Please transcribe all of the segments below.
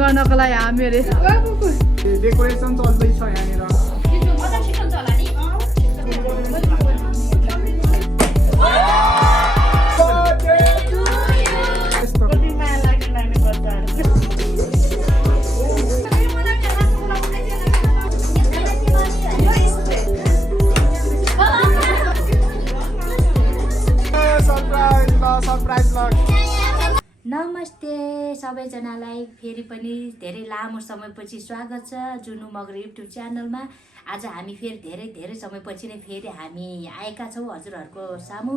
गर्नको लागि हामीहरू डेकोरेसन चल्दैछ यहाँनिर। नमस्ते सबैजनालाई फेरि पनि धेरै लामो समयपछि स्वागत छ जुनु मगर युट्युब च्यानलमा। आज हामी फेरि धेरै समयपछि नै फेरि हामी आएका छौँ हजुरहरूको सामु।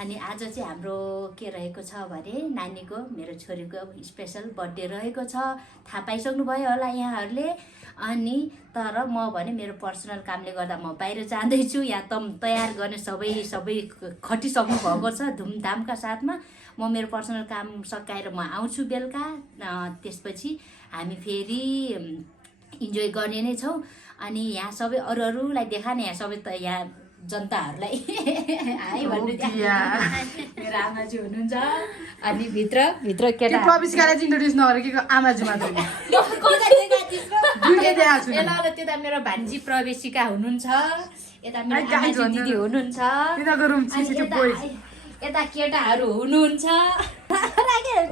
अनि आज चाहिँ हाम्रो के रहेको छ भने नानीको मेरो छोरीको स्पेसल बर्थडे रहेको छ। थाहा पाइसक्नुभयो होला यहाँहरूले। अनि तर म भने मेरो पर्सनल कामले गर्दा म बाहिर जाँदैछु। यहाँ तयार गर्ने सबै खटिसक्नु भएको छ धुमधामका साथमा। म मेरो पर्सनल काम सकाएर म आउँछु बेलुका। त्यसपछि हामी फेरि इन्जोय गर्ने नै छौँ। अनि यहाँ सबै अरूलाई देखाने यहाँ सबै त यहाँ जनताहरूलाई हाई भन्नु मेरो आमाजी हुनुहुन्छ। अनि भित्र केटा प्रवेशकालाई इन्ट्रोड्युस नगरेको आमाजी मात्र त्यता मेरो भान्जी प्रवेशिका हुनुहुन्छ, यता मेरो आमाजी दिदी हुनुहुन्छ, यता केटाहरू हुनुहुन्छ।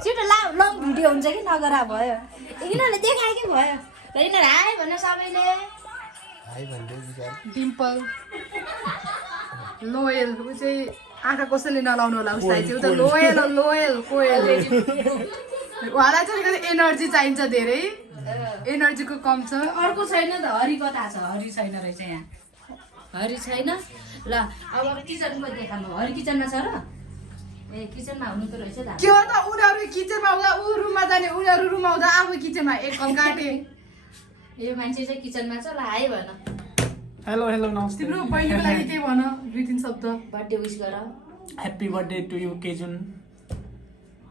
छिटो लङ भिडियो हुन्छ कि नगरा भयो। यिनीहरूले देखायो कि भयो र यिनीहरू हाई भन्न सबैले डिम्पल लोयल ऊ चाहिँ आँखा कसैले नलाउनु होला उसलाई चाहिँ। ऊ त लोयल कोयल उहाँलाई चाहिँ अलिकति एनर्जी चाहिन्छ, धेरै एनर्जीको कम छ। अर्को छैन त हरि कता छ? हरि छैन रहेछ यहाँ, हरि छैन। ल अब किचनको देखाउनु। हरि किचनमा छ र? ए किचनमा हुनु त रहेछ। के हो त उनीहरू किचनमा आउँदा ऊ रुममा जाने, उनीहरू रुममा आउँदा आफू किचनमा एक कल काटे। यो मान्छे चाहिँ किचनमा छ। ल हाई भन। हेलो नमस्ते। तिम्रो बहिनीको लागि के भन, दुई तिन शब्द बर्थडे विश गर। ह्याप्पी बर्थडे टु यु केजुन।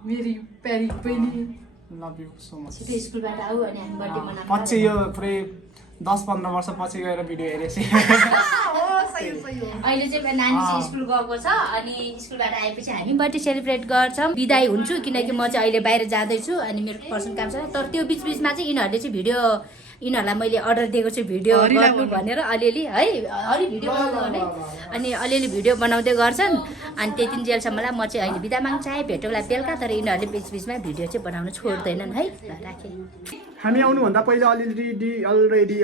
मेरी प्यारी बहिनी, लभ यु सो मच। छिटो स्कुलबाट आऊ अनि हामी बर्थडे मनाउँ। पछि यो पुरै 10-15 वर्ष पछि गएर भिडियो हेरेपछि अहिले चाहिँ नानी चाहिँ स्कुल गएको छ। अनि स्कुलबाट आएपछि हामी बर्थडे सेलिब्रेट गर्छौँ। बिदाई हुन्छु किनकि म चाहिँ अहिले बाहिर जाँदैछु अनि मेरो पर्सनल काम छ। तर त्यो बिचमा चाहिँ यिनीहरूले चाहिँ भिडियो, यिनीहरूलाई मैले अर्डर दिएको छु भिडियो गर्नु भनेर अलिअलि है अलि भिडियो बनाउँदै गर्ने। अनि अलिअलि भिडियो बनाउँदै गर्छन्। अनि त्यति जेलसम्मलाई म चाहिँ अहिले बिदा माग्छु। आएँ भेटौँला बेलुका। तर यिनीहरूले बिचमा भिडियो चाहिँ बनाउनु छोड्दैनन् है। ल राखेँ। हामी आउनुभन्दा पहिला अलरेडी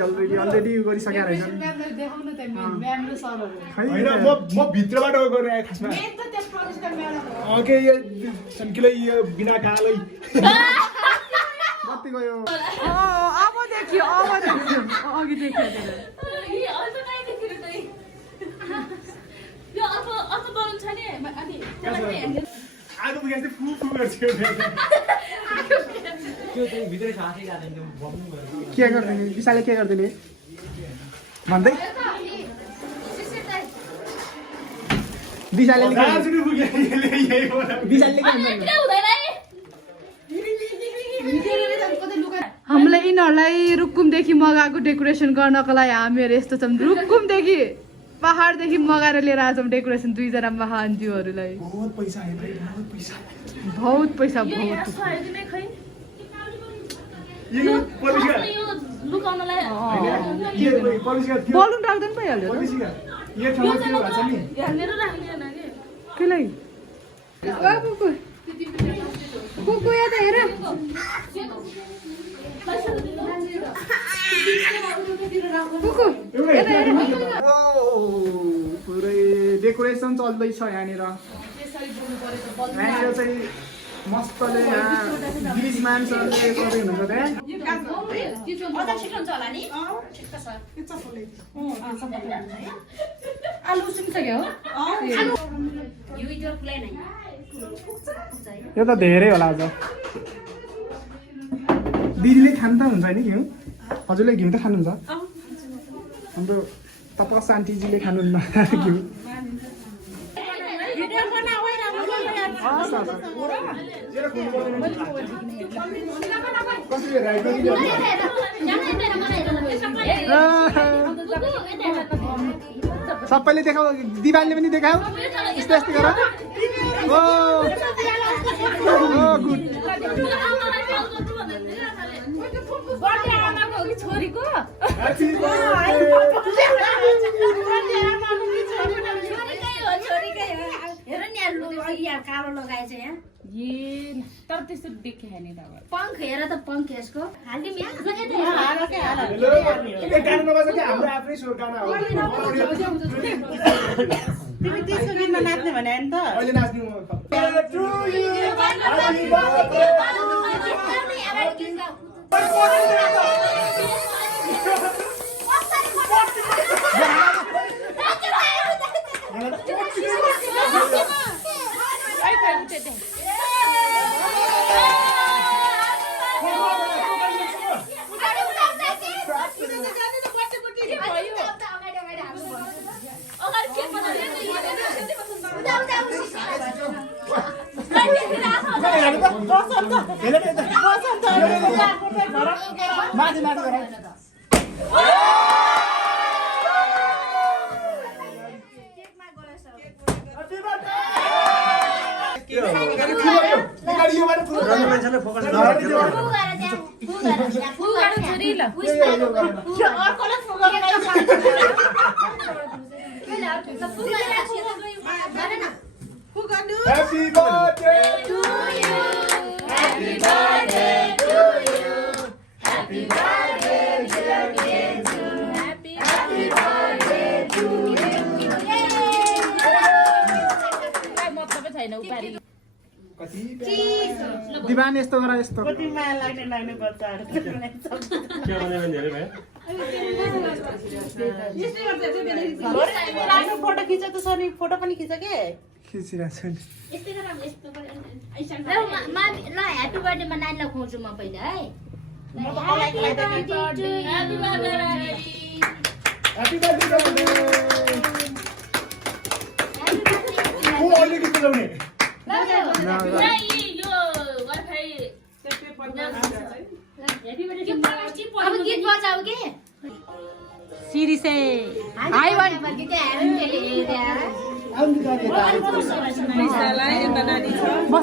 गरिसकेका रहेछन्। होइन म भित्रबाट गरेँ खासमा। ओके यो चन्किलै यो बिना कालै बत्ती गयो। अब देखियो अघि देखियो आगो बुझ्दै फु गर्छ। के गर्दैन विशालले के गर्दैन भन्दै विशालले हामीलाई यिनीहरूलाई रुकुमदेखि मगाएको डेकोरेसन गर्नको लागि हामीहरू यस्तो छौँ। रुकुमदेखि पहाडदेखि मगाएर लिएर आएको छौँ डेकोरेसन दुईजना महान्जीहरूलाई। बहुत पैसा बलुन राख्दैन भइहाल्यो केलाई कुकु यता हेर। पुरै डेकोरेसन चल्दैछ यहाँनिर। यहाँनिर चाहिँ मस्तले गिरिज मान्छेहरूले गर्दै हुनुहुन्छ यो त धेरै होला आज। दिदीले खानु त हुन्छ नि घिउ? हजुरले घिउ त खानुहुन्छ? हाम्रो तपस आन्टीजीले खानुहुन्न घिउ? सबैले देखाऊ, दिवालीले पनि देखाऊ। यस्तो यस्तो गर। गुड बर्थडे आमाको हो कि छोरीको? Happy birthday. छोरीकै हो, छोरीकै हो। हेर नि यहाँ अघि यहाँ कालो लगाएछ यहाँ। तर त्यस्तो देखेँ नि तपाईँ पङ्ख हेर त पङ्ख यसको। हालिदिउँ यहाँ? हेलो ए गाना नबजाऊ कि हाम्रो आफ्नै स्वर गाना हो तिमी त्यसको गीतमा नाच्ने भने नि त अहिले नाच्नु म to you happy birthday माथि माथि गराउ Happy birthday to you. Happy birthday to you. Happy birthday dear Kenzu. Happy birthday to you. मतलब छैन उपारी दिवान यस्तो गरा यस्तो कति माया लाग्ने बच्चाहरु के भने धेरै भयो राम्रो फोटो खिच त सनी फोटो पनि खिच के खिचिरहेको छु नि यस्तै गरौँ, यस्तो गरौँ। ल ह्यापी बर्थडेमा नानीलाई खुवाउँछु म पहिला है। Happy birthday को अहिले गीत गाउने अब गीत बजाऊ के? सिरी से हाई वन बस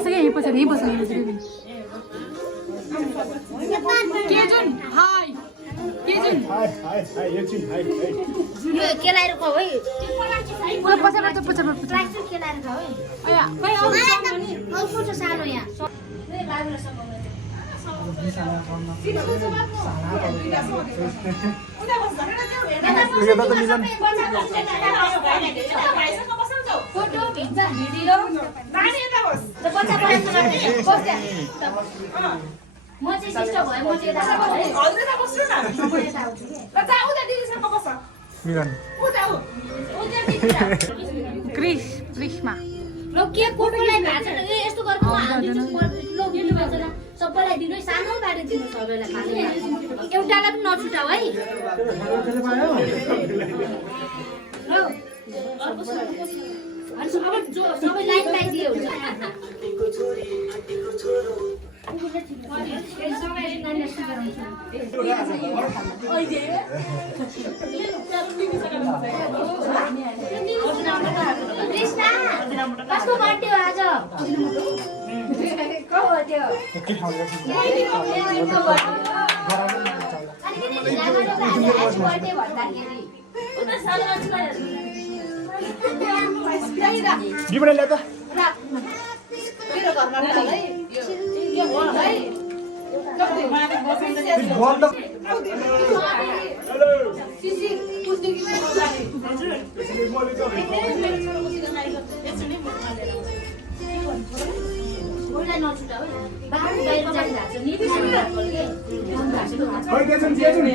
के यही पछाडि यही बस्नु केजुन हाई केजुन हाय हाय हाय एकछिन हाय हाय यो केलाएर खाऊ है। पछाडि पछाडि प्लास्टिक केलाएर खाऊ है। आया खै औ कुछ सानो यहाँ। ए बाबुलाई समाउनु थियो। फोटो भिडियो नानी यता बस त बच्चा बस म चाहिँ सिस्टर भए म चाहिँ यता हल्दैमा बस्छु न म यता आउँछु के ल जा उता दिदीसँग बस मिलन उता दिदीसँग क्रिस्मा ल के कोकोलाई भाँच्न ए यस्तो गर्नु हाल्दिनु ल दिनु भाँच्न सबैलाई दिनु सानो बारे दिनु सबैलाई खानु एउटालाई पनि नछुटाऊ है ल अनि सबै लाइन पाइदिए हुन्छ कसको बर्थडे हो आज को हो त्यो बर्थडे भन्दाखेरि दिबडा ल्याउ त मेरो घरमा है यो हो है बन्द हेलो सिसी पुस्नु कि मेरो जाने हजुर मैले चाहिँ मलाई नछुटाऊ है बाहिर जानु भएको छ नि खै त्यसो दिएछु नि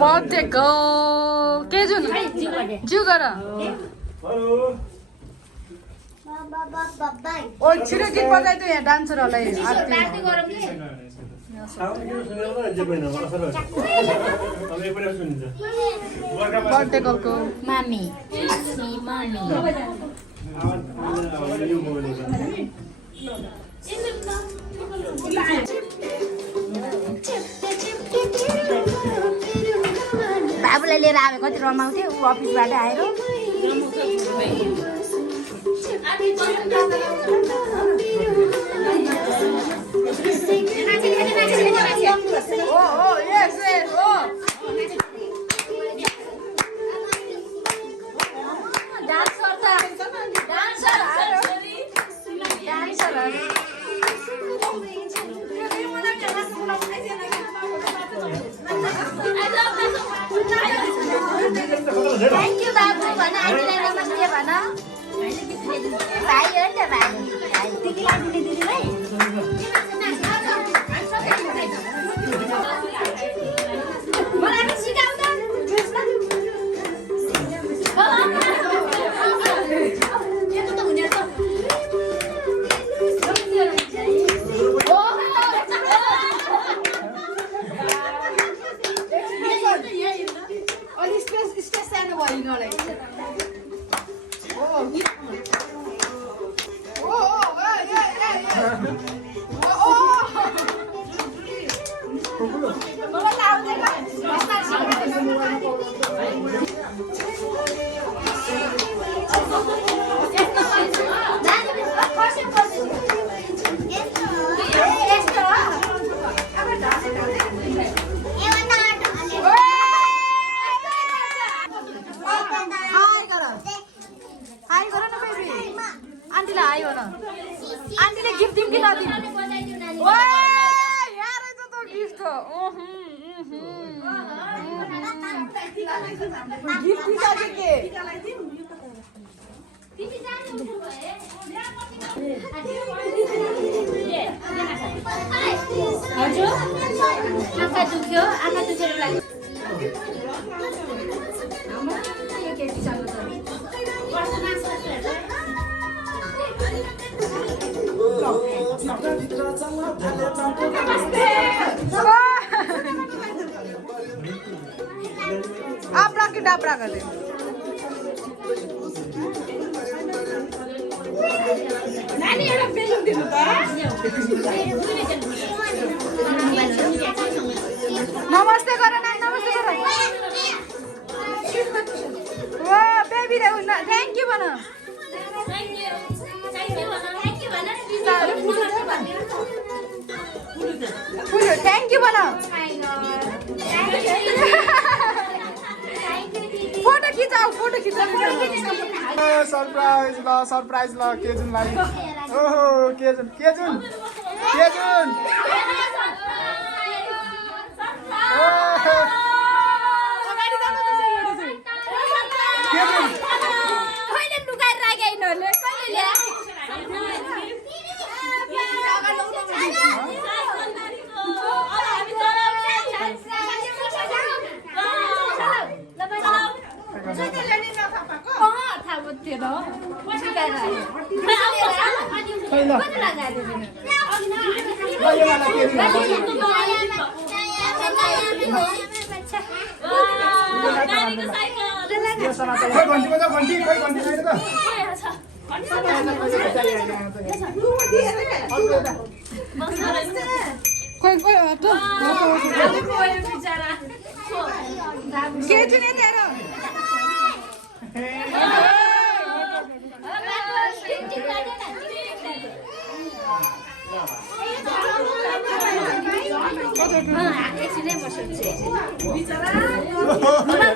बर्थडे गर्ल केजुन जिउ गर हेलो ओ छिटो गीत बजाइदियो यहाँ डान्सरहरूलाई बार्दै गरौँ के बर्थडे कलको मामी बाबुलाई लिएर आयो कति रमाउँथ्यो ऊ अफिसबाट आएर थ्याङ्क यू बाबु भन आन्टीलाई नमस्ते भन भाइ हो नि त भाइ टिकी लादिने दिदीलाई मलाई पनि सिकाउ त यस्तो त हुने त आन्टीले गिफ्ट दिउँ कि नदिउँ गिफ्ट हो गिफ्ट दिइसके के हजुर आँखा दुख्यो आँखा दुखेर लाग्यो आपरा की डापरा कर दे नानी एउटा पेलिङ दिनु त नमस्ते गर ना नमस्ते गर वो बेबी रे थैंक यू भन थैंक यू भन फोटो खिचाऊ सरप्राइज ल केजुनलाई ओहो केजुन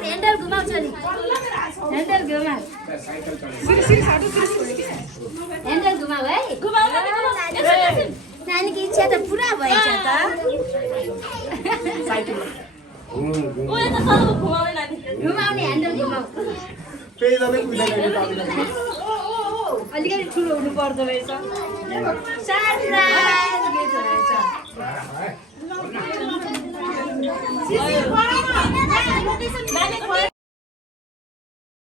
ह्यान्डल घुमाउँछ नि ह्यान्डल घुमाऊ है नानीको इच्छा त पुरा भएछ त घुमाउने ह्यान्डल घुमाऊ अलिकति ठुलो हुनु पर्दो रहेछ सरप्राइज